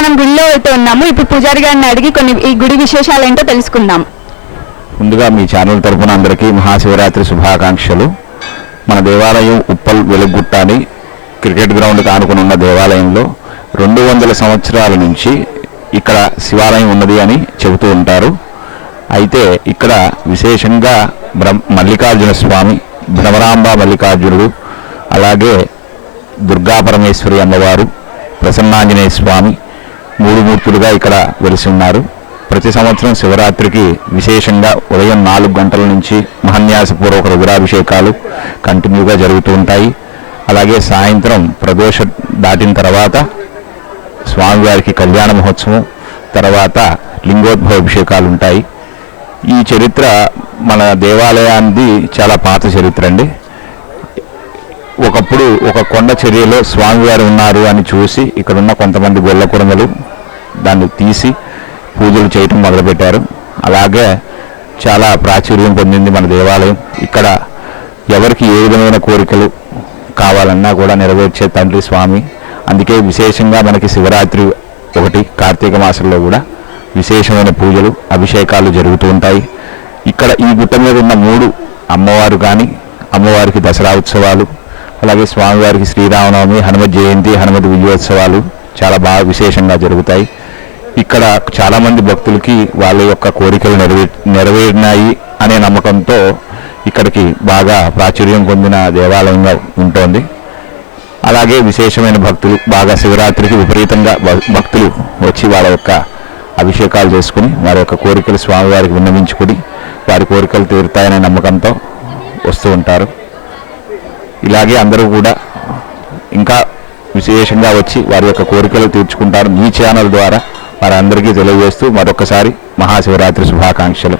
అయితే ఉన్నాము. ఇప్పుడు పూజారి గారిని అడిగి కొన్ని ఈ గుడి విశేషాలు ఏంటో తెలుసుకుందాం. ముందుగా మీ ఛానల్ తరపున అందరికీ మహాశివరాత్రి శుభాకాంక్షలు. మన దేవాలయం ఉప్పల్ వెలుగుట్టాని క్రికెట్ గ్రౌండ్కి ఆనుకుని ఉన్న దేవాలయంలో రెండు వందల సంవత్సరాల నుంచి ఇక్కడ శివాలయం ఉన్నది అని చెబుతూ ఉంటారు. అయితే ఇక్కడ విశేషంగా మల్లికార్జున స్వామి భ్రమరాంబ మల్లికార్జునుడు అలాగే దుర్గా పరమేశ్వరి అమ్మవారు ప్రసన్నాంజనేయ స్వామి మూడు మూర్తులుగా ఇక్కడ వెలిసి ఉన్నారు. ప్రతి సంవత్సరం శివరాత్రికి విశేషంగా ఉదయం నాలుగు గంటల నుంచి మహన్యాసపూర్వక రుద్రాభిషేకాలు కంటిన్యూగా జరుగుతూ ఉంటాయి. అలాగే సాయంత్రం ప్రదోష దాటిన తర్వాత స్వామివారికి కళ్యాణ మహోత్సవం తర్వాత లింగోద్భవ అభిషేకాలు ఉంటాయి. ఈ చరిత్ర మన దేవాలయానికి చాలా పాత చరిత్ర అండి. ఒక కొండ చర్యలో స్వామివారు ఉన్నారు అని చూసి ఇక్కడ ఉన్న కొంతమంది గొల్ల కురంగలు దాన్ని తీసి పూజలు చేయటం మొదలుపెట్టారు. అలాగే చాలా ప్రాచుర్యం పొందింది మన దేవాలయం. ఇక్కడ ఎవరికి ఏ విధమైన కోరికలు కావాలన్నా కూడా నెరవేర్చే తండ్రి స్వామి. అందుకే విశేషంగా మనకి శివరాత్రి ఒకటి కార్తీక మాసంలో కూడా విశేషమైన పూజలు అభిషేకాలు జరుగుతూ ఉంటాయి. ఇక్కడ ఈ గుట్ట మీద ఉన్న మూడు అమ్మవారు కానీ అమ్మవారికి దసరా ఉత్సవాలు అలాగే స్వామివారికి శ్రీరామనవమి హనుమత్ జయంతి హనుమతి విజయోత్సవాలు చాలా బాగా విశేషంగా జరుగుతాయి. ఇక్కడ చాలామంది భక్తులకి వాళ్ళ యొక్క కోరికలు నెరవే నెరవేరినాయి అనే నమ్మకంతో ఇక్కడికి బాగా ప్రాచుర్యం పొందిన దేవాలయంగా ఉంటుంది. అలాగే విశేషమైన భక్తులు బాగా శివరాత్రికి విపరీతంగా భక్తులు వచ్చి వాళ్ళ యొక్క అభిషేకాలు చేసుకుని వారి యొక్క కోరికలు స్వామివారికి విన్నవించుకుని వారి కోరికలు తీరుతాయనే నమ్మకంతో వస్తూ ఉంటారు. ఇలాగే అందరూ కూడా ఇంకా విశేషంగా వచ్చి వారి యొక్క కోరికలు తీర్చుకుంటారు మీ ఛానల్ ద్వారా వారందరికీ తెలియజేస్తూ మరొకసారి మహాశివరాత్రి శుభాకాంక్షలు.